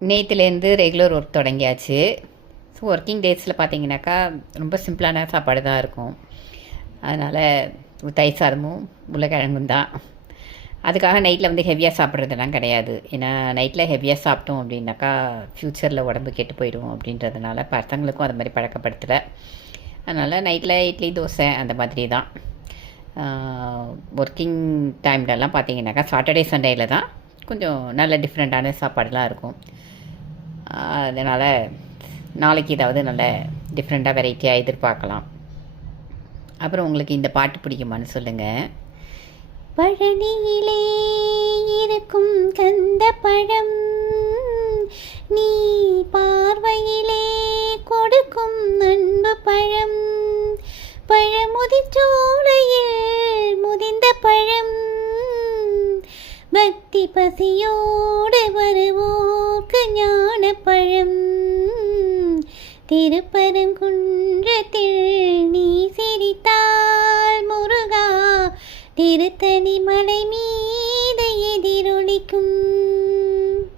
நேற்றுலேருந்து regular work தொடங்கியாச்சு. So working டேஸில் பார்த்தீங்கன்னாக்கா ரொம்ப சிம்பிளான சாப்பாடு தான் இருக்கும். அதனால் தயிர் சாதமும் உருளைக்கிழங்கும் தான். அதுக்காக நைட்டில் வந்து ஹெவியாக சாப்பிட்றதெல்லாம் கிடையாது. ஏன்னா நைட்டில் ஹெவியாக சாப்பிட்டோம் அப்படின்னாக்கா ஃப்யூச்சரில் உடம்பு கெட்டு போயிடும் அப்படின்றதுனால பசங்களுக்கும் அது மாதிரி பழக்கப்படுத்தலை. அதனால் நைட்டில் இட்லி தோசை அந்த மாதிரி தான். ஒர்க்கிங் டைம்லலாம் பார்த்தீங்கன்னாக்கா சாட்டர்டே சண்டேயில் தான் கொஞ்சம் நல்ல டிஃப்ரெண்ட்டான சாப்பாடுலாம் இருக்கும். அதனால் நாளைக்கு ஏதாவது நல்ல டிஃப்ரெண்ட்டாக வெரைட்டியாக எதிர்பார்க்கலாம். அப்புறம் உங்களுக்கு இந்த பாட்டு பிடிக்குமான்னு சொல்லுங்கள். பழனியிலே இருக்கும் கந்த பழம், நீ பார்வையிலே கொடுக்கும் அன்பு பழம், பழமுதிர்ச்சோலையில் முதிர்ந்த பழம், பக்தி பசியோடு வருவோர்க்கு ஞான பழம், திருப்பரங்குன்றத்தில் நீ சிரித்தால் முருகா, திருத்தணி மலை மீ